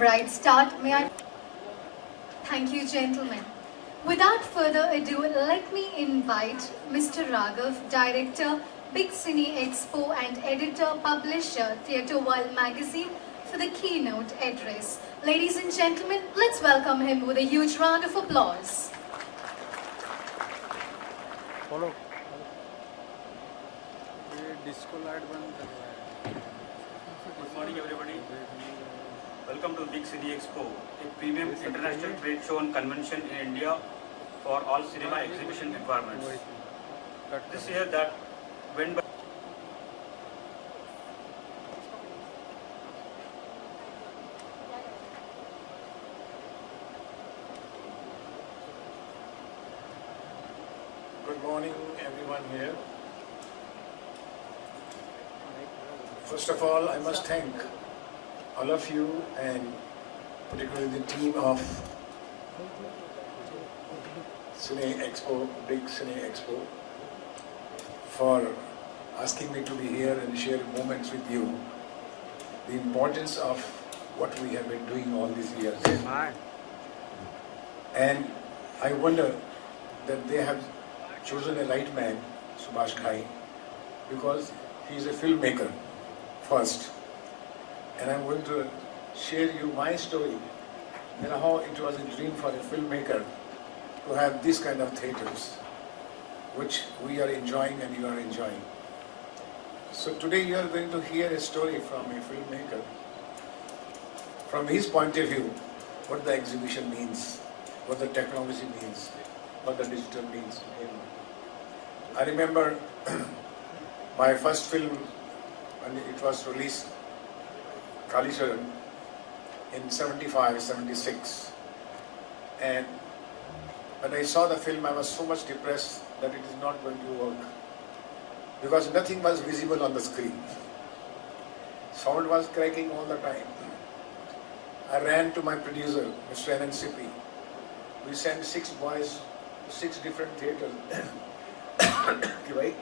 bright start. May I? Thank you, gentlemen. Without further ado, let me invite Mr. Raghav, Director, Big Cine Expo and Editor, Publisher, Theatre World Magazine, for the keynote address. Ladies and gentlemen, let's welcome him with a huge round of applause. Follow. Disco light बंद कर रहा है. Good morning, everybody. Welcome to Big Cine Expo, a premium international trade show and convention in India for all cinema exhibition requirements. This year that went by. Good morning, everyone here. First of all, I must thank all of you and particularly the team of Cine Expo, Big Cine Expo, for asking me to be here and share moments with you. The importance of what we have been doing all these years. And I wonder that they have chosen a right man, Subhash Ghai, because he is a filmmaker first. And I'm going to share you my story and how it was a dream for a filmmaker to have this kind of theatres, which we are enjoying and you are enjoying. So today you are going to hear a story from a filmmaker, from his point of view, what the exhibition means, what the technology means, what the digital means to him. I remember my first film when it was released, Kali Charan, in 75, 76. And when I saw the film, I was so much depressed that it is not going to work. Because nothing was visible on the screen. Sound was cracking all the time. I ran to my producer, Mr. Anand Sippy. We sent 6 boys to 6 different theatres. कि भाई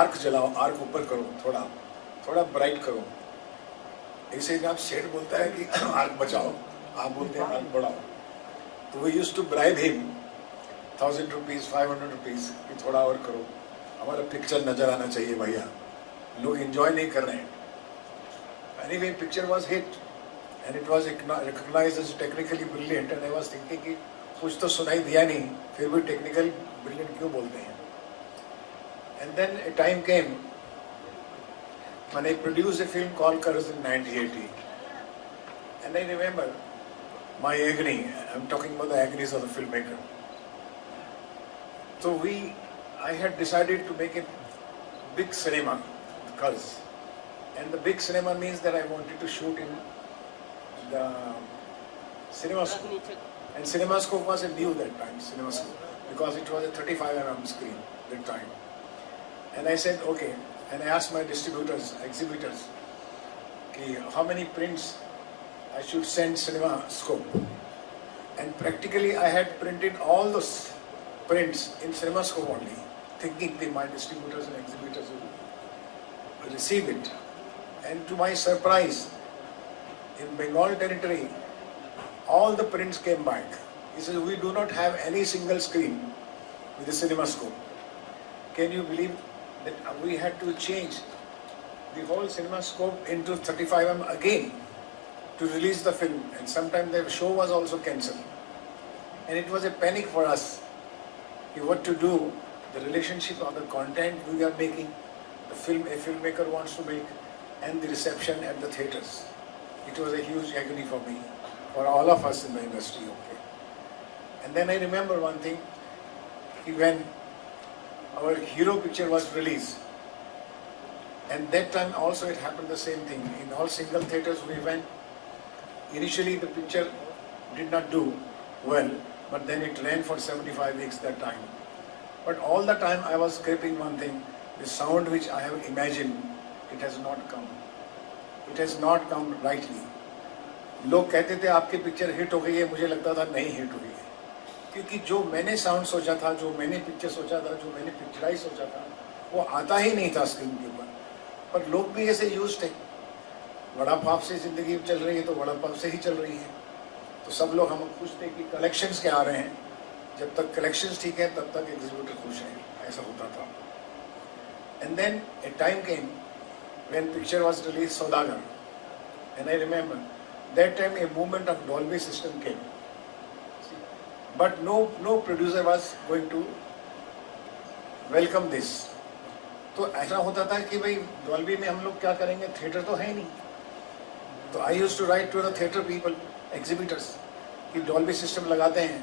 arc जलाओ, arc ऊपर करो, थोड़ा bright करो. ऐसे जब सेठ बोलता है कि आर्क बचाओ, आप बोलते हैं आर्क बढ़ाओ. तो we used to bribe him 1,000 rupees, 500 rupees कि थोड़ा और करो, हमारा पिक्चर नजर आना चाहिए भैया, लोग एंजॉय नहीं कर रहे हैं. Anyway, picture was hit and it was recognized as technically brilliant and I was thinking कि कुछ तो सुनाई दिया नहीं, फिर भी technical brilliant क्यों बोलते हैं. And then a time came when I produced a film called Curse in 1980. And I remember my agony, I'm talking about the agonies of the filmmaker. So I had decided to make a big cinema, Curse. And the big cinema means that I wanted to shoot in the CinemaScope. And CinemaScope was a new that time, CinemaScope, because it was a 35mm screen that time. And I said, okay, and I asked my distributors, exhibitors, how many prints I should send CinemaScope. And practically I had printed all those prints in CinemaScope only, thinking that my distributors and exhibitors would receive it. And to my surprise, in Bengal territory, all the prints came back. He says, we do not have any single screen with the CinemaScope. Can you believe that we had to change the whole CinemaScope into 35mm again to release the film, and sometimes the show was also cancelled. And it was a panic for us. What to do, the relationship of the content we are making, the film a filmmaker wants to make, and the reception at the theatres. It was a huge agony for me, for all of us in the industry. Okay. And then I remember one thing, when our hero picture was released, and that time also it happened the same thing. In all single theatres we went. Initially the picture did not do well, but then it ran for 75 weeks that time. But all the time I was scraping one thing, the sound which I have imagined, it has not come. It has not come rightly. लोग कहते थे आपकी picture hit हो गई है, मुझे लगता था नहीं हिट हुई है, क्योंकि जो मैंने साउंड सोचा था, जो मैंने पिक्चर सोचा था, जो मैंने पिक्चराइज सोचा था, वो आता ही नहीं था स्क्रीन के ऊपर. पर लोग भी ऐसे यूज्ड थे. वड़ा पाव से ज़िंदगी चल रही है तो वड़ा पाव से ही चल रही है। तो सब लोग हम खुश थे कि कलेक्शंस क्या आ रहे हैं, जब तक कलेक्शंस ठीक है तब तक एग्जीक्यूटिव खुश है, ऐसा होता था। And then a time came when picture was release Saudagar, and I remember that time a movement of Dolby system came, but no producer was going to welcome this. तो ऐसा होता था कि भाई डॉल्बी में हम लोग क्या करेंगे, थिएटर तो है ही नहीं। तो I used to write to the theatre people, exhibitors, कि डॉल्बी सिस्टम लगाते हैं।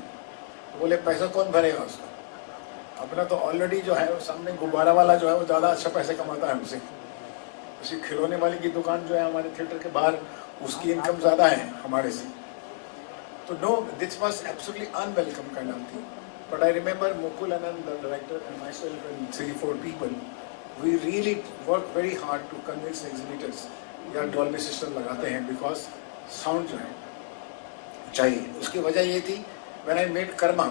तो बोले पैसा कौन भरेगा उसका, अपना तो ऑलरेडी जो है वो सामने गुब्बारा वाला जो है वो ज़्यादा अच्छा पैसे कमाता है हमसे। उसी खिलौने वाले की दुकान जो है हमारे थिएटर के बाहर, उसकी इनकम ज़्यादा है हमारे से। तो no, this was absolutely unwelcome kind of thing. But I remember Mukul Anand, the director, and myself and 3-4 people, we really work very hard to convince exhibitors या डॉल्बी सिस्टम लगाते हैं, बिकॉज साउंड जो है चाहिए। उसकी वजह ये थी, when I made Karma,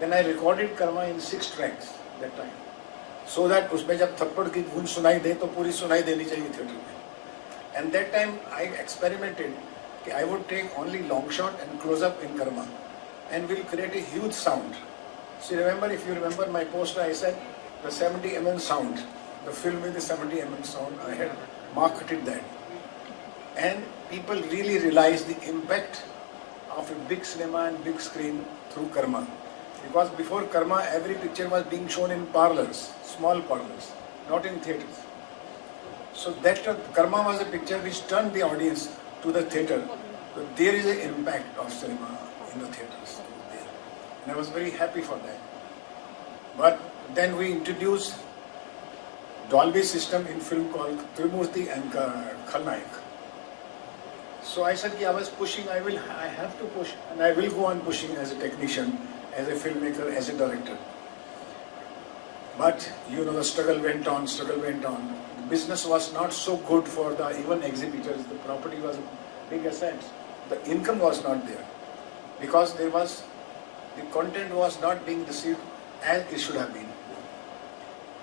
then I recorded Karma in 6 tracks that time, so that उसमें जब थप्पड़ की गूंज सुनाई दे तो पूरी सुनाई देनी चाहिए थिएटर में। And that time I experimented कि I would take only long shot and close up in Karma and will create a huge sound. So remember, if you remember my poster, I said the 70 mm sound, the film with the 70 mm sound, I had marketed that. And people really realized the impact of a big cinema and big screen through Karma. Because before Karma, every picture was being shown in parlors, small parlors, not in theatres. So that Karma was a picture which turned the audience to the theatre. So there is an impact of cinema in the theatres. And I was very happy for that. But then we introduced Dolby system in film called Trimurti and Khalnaik. So I said, I was pushing, I have to push, and I will go on pushing as a technician, as a filmmaker, as a director. But you know, the struggle went on. The business was not so good for the even exhibitors. The property was a big asset. The income was not there because the content was not being received as it should have been.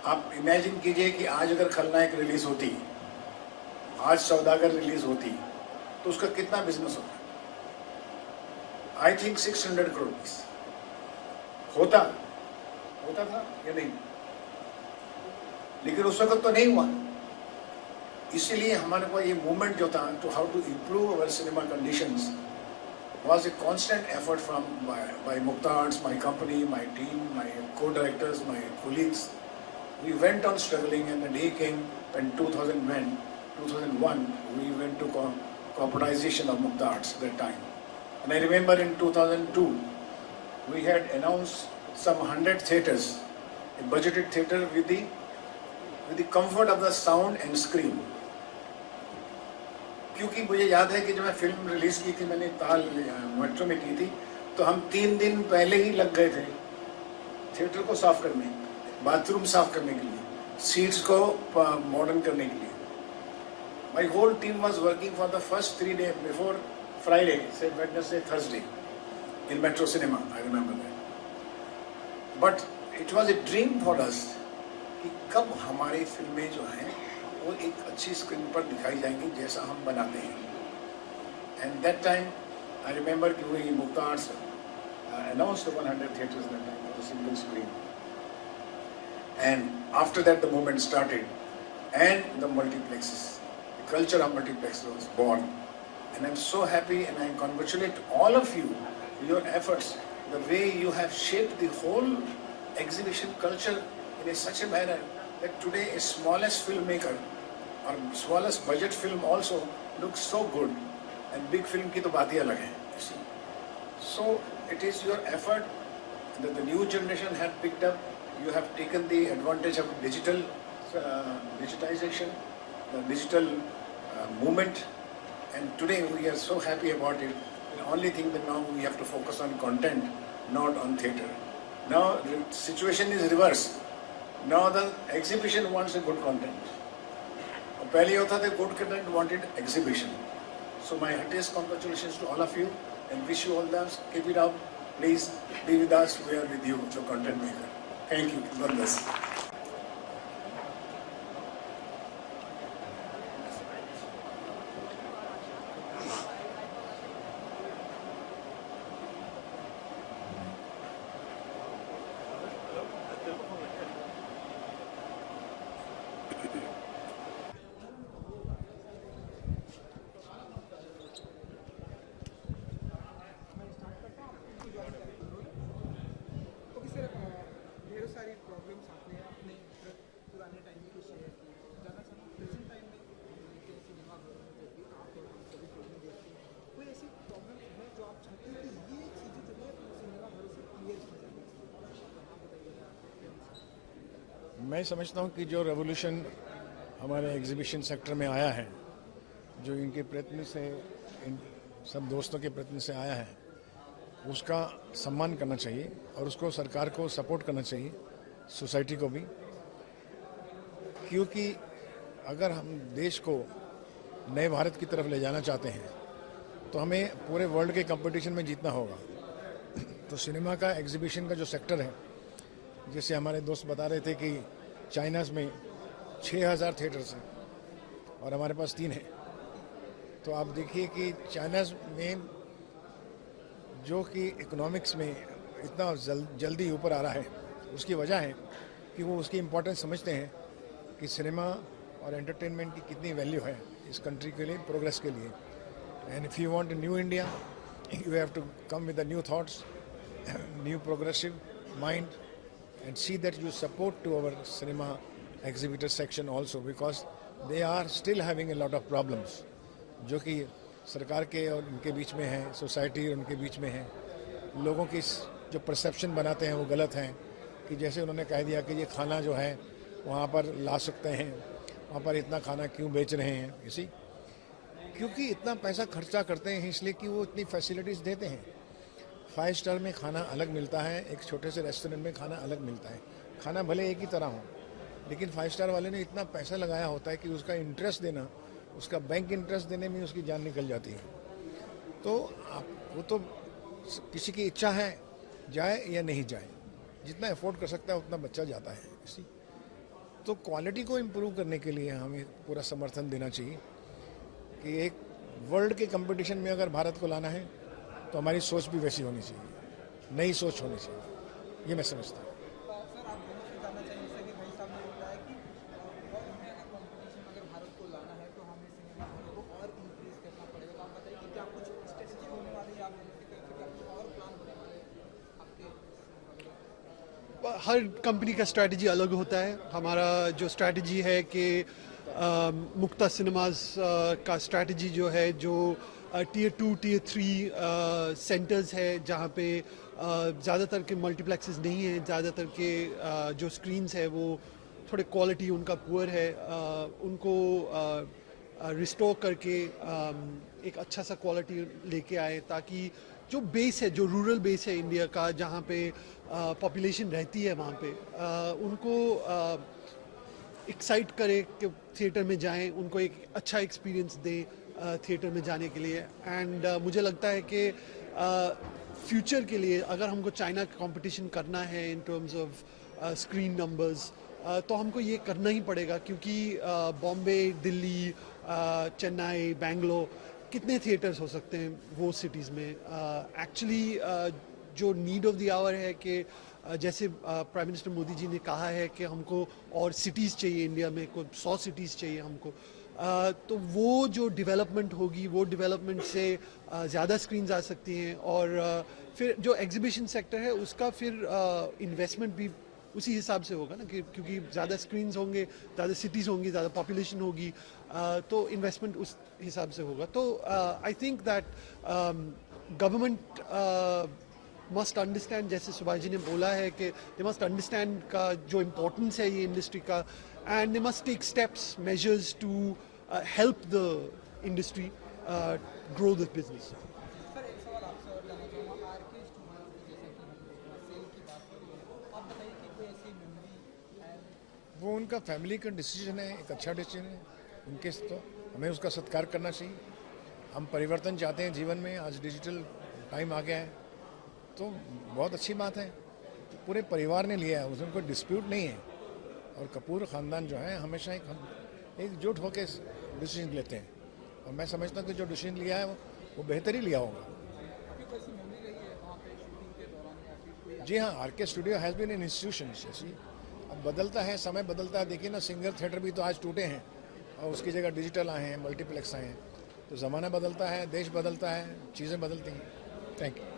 आप imagine कीजिए कि आज अगर खलनायक release होती, आज सौदागर release होती, तो उसका कितना बिजनेस होता? आई थिंक 600 करोड़ होता था या नहीं? लेकिन उस वक्त तो नहीं हुआ। इसीलिए हमारे पास ये मूवमेंट जो था, to how to improve our cinema conditions, was a constant effort by Mukta Arts, my company, my team, my co-directors, my colleagues. We went on struggling, and the day came when 2001, we went to corporatization of Mukta Arts at that time. And I remember in 2002, we had announced some 100 theatres, a budgeted theatre with the comfort of the sound and screen. क्योंकि मुझे याद है कि जब मैं film release की थी, मैंने ताल मेट्रो में की थी, तो हम 3 दिन पहले ही लग गए थे थिएटर को साफ करने, बाथरूम साफ करने के लिए, सीट्स को मॉडर्न करने के लिए. My whole team was working for the first 3 days before Friday से Wednesday Thursday in Metro cinema. I remember that. But it was a dream for us कि कब हमारी फिल्में जो हैं वो एक अच्छी स्क्रीन पर दिखाई जाएंगी जैसा हम बनाते हैं. And that time I remember कि वही मुक्ता arts announced 100 theatres that time with a single screen. And after that the movement started and the multiplexes, the culture of multiplex was born. And I'm so happy and I congratulate all of you for your efforts, the way you have shaped the whole exhibition culture in such a manner that today a smallest filmmaker or smallest budget film also looks so good, and big film की तो बात ही अलग है. You see, so it is your effort that the new generation have picked up. You have taken the advantage of digitization, the digital movement, and today we are so happy about it. The only thing that now we have to focus on content, not on theatre. Now the situation is reverse. Now the exhibition wants a good content. पहले होता था good content wanted exhibition. So my heartiest congratulations to all of you and wish you all the best. Keep it up. Please be with us. We are with you, the content maker. Thank you. God bless. मैं समझता हूँ कि जो revolution हमारे exhibition sector में आया है, जो इनके प्रयत्न से, इन सब दोस्तों के प्रयत्न से आया है, उसका सम्मान करना चाहिए और उसको सरकार को सपोर्ट करना चाहिए, सोसाइटी को भी, क्योंकि अगर हम देश को नए भारत की तरफ ले जाना चाहते हैं तो हमें पूरे वर्ल्ड के कंपटीशन में जीतना होगा। तो सिनेमा का एग्जीबिशन का जो सेक्टर है, जैसे हमारे दोस्त बता रहे थे कि चाइना में 6000 थिएटर्स हैं और हमारे पास 3 हैं। तो आप देखिए कि चाइना में जो कि इकोनॉमिक्स में इतना जल्दी ऊपर आ रहा है, उसकी वजह है कि वो उसकी इम्पोर्टेंस समझते हैं कि सिनेमा और एंटरटेनमेंट की कितनी वैल्यू है इस कंट्री के लिए, प्रोग्रेस के लिए। And if you want a new India, you have to come with the new thoughts, new progressive mind, and see that you support to our cinema exhibitor section also, because they are still having a lot of problems जो कि सरकार के और उनके बीच में है, society और उनके बीच में है। लोगों की जो परसेप्शन बनाते हैं वो गलत हैं, कि जैसे उन्होंने कह दिया कि ये खाना जो है वहाँ पर ला सकते हैं, वहाँ पर इतना खाना क्यों बेच रहे हैं, इसी क्योंकि इतना पैसा खर्चा करते हैं इसलिए कि वो इतनी फैसिलिटीज़ देते हैं। 5 स्टार में खाना अलग मिलता है, एक छोटे से रेस्टोरेंट में खाना अलग मिलता है। खाना भले एक ही तरह हो, लेकिन 5 स्टार वाले ने इतना पैसा लगाया होता है कि उसका इंटरेस्ट देना, उसका बैंक इंटरेस्ट देने में उसकी जान निकल जाती है। तो वो तो किसी की इच्छा है जाए या नहीं जाए, जितना अफोर्ड कर सकता है उतना बच्चा जाता है इसी। तो क्वालिटी को इम्प्रूव करने के लिए हमें पूरा समर्थन देना चाहिए कि एक वर्ल्ड के कंपटीशन में अगर भारत को लाना है तो हमारी सोच भी वैसी होनी चाहिए, नई सोच होनी चाहिए, ये मैं समझता हूँ। सर, आप दोनों से जानना चाहिए, जैसे कि भाई साहब ने बताया कि वर्ल्ड में अगर कंपटीशन अगर भारत को लाना है तो हमें सिनेमा हॉल को और इंक्रीज करना पड़ेगा। तो आप बताइए कि क्या कुछ स्ट्रेटजी होने वाली है आप दोनों की तरफ से, क्या कुछ और प्लान होने वाले हैं आपके? हर कंपनी का स्ट्रैटेजी अलग होता है। हमारा जो स्ट्रैटेजी है कि मुक्ता सिनेमाज का स्ट्रैटेजी जो है, जो टियर 2 टियर 3 सेंटर्स है जहाँ पे ज़्यादातर के मल्टीप्लेक्सेस नहीं हैं, ज़्यादातर के जो स्क्रीन्स है वो थोड़े क्वालिटी उनका पुअर है, उनको रिस्टोर करके एक अच्छा सा क्वालिटी लेके आए, ताकि जो बेस है, जो रूरल बेस है इंडिया का, जहाँ पे पॉपुलेशन रहती है वहाँ पे उनको एक्साइट करे कि थिएटर में जाएं, उनको एक अच्छा एक्सपीरियंस दे थिएटर में जाने के लिए। एंड मुझे लगता है कि फ्यूचर के लिए अगर हमको चाइना का कंपटीशन करना है in terms of screen numbers, तो हमको ये करना ही पड़ेगा, क्योंकि बॉम्बे, दिल्ली, चेन्नई, बेंगलोर, कितने थिएटर्स हो सकते हैं वो सिटीज़ में। एक्चुअली जो नीड ऑफ द आवर है कि जैसे प्राइम मिनिस्टर मोदी जी ने कहा है कि हमको और सिटीज़ चाहिए इंडिया में, को 100 सिटीज़ चाहिए हमको, तो वो जो डेवलपमेंट होगी, वो डेवलपमेंट से ज़्यादा स्क्रीन्स आ सकती हैं, और फिर जो एग्जीबिशन सेक्टर है उसका फिर इन्वेस्टमेंट भी उसी हिसाब से होगा ना, कि क्योंकि ज़्यादा स्क्रीन्स होंगे, ज़्यादा सिटीज़ होंगी, ज़्यादा पॉपुलेशन होगी, तो इन्वेस्टमेंट उस हिसाब से होगा। तो I think that government must understand, जैसे सुभाष जी ने बोला है कि दे मस्ट अंडरस्टैंड का जो इम्पोर्टेंस है ये इंडस्ट्री का, and they must take steps, measures to help the industry grow the business. Sir, एक सवाल आपसे और जानना चाहूँगा, आरके स्टूडियोज की, जैसे कि सेल की बात करी है, आप बताइए कि कोई ऐसी मेमोरी है? वो उनका फैमिली का डिसीजन है, एक अच्छा डिसीजन है उनके, तो हमें उसका सत्कार करना चाहिए। हम परिवर्तन चाहते हैं जीवन में, आज डिजिटल टाइम आ गया है, तो बहुत अच्छी बात है। पूरे परिवार ने लिया है, उसमें कोई डिस्प्यूट नहीं है, और कपूर ख़ानदान जो है हमेशा एकजुट होकर डिसीजन लेते हैं, और मैं समझता हूँ कि जो डिसीजन लिया है वो बेहतर ही लिया होगा। आपकी कोई ऐसी मेमोरी रही है वहाँ पे शूटिंग के दौरान, या फिर कोई? जी हाँ, RK Studio has been an institution. ऐसी अब बदलता है, समय बदलता है। देखिए ना, सिंगल थिएटर भी तो आज टूटे हैं और उसकी जगह डिजिटल आए हैं, मल्टीप्लेक्स आए हैं। तो ज़माना बदलता है, देश बदलता है, चीज़ें बदलती हैं। Thank you.